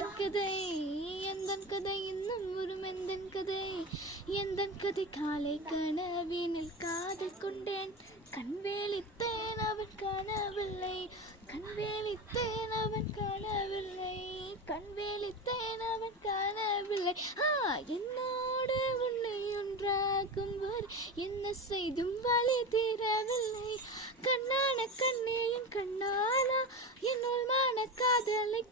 எந்தன் கதை எந்தன் கதை இன்னும் ஒரு எந்தன் கதை எந்தன் கதை காலை கனவினில் காதல் கொண்டேன் கண்வேலித்தேன் அவன் காணவில்லை கண்வேலித்தேன் அவன் காணவில்லை கண்வேலித்தேன் அவன் காணவில்லை என்னோடு உன்னை ஒன்றாகும் வரை என்ன செய்தும் வழி தீரவில்லை கண்ணான கண்ணே என் கண்ணானா என்னுள் மான காதலை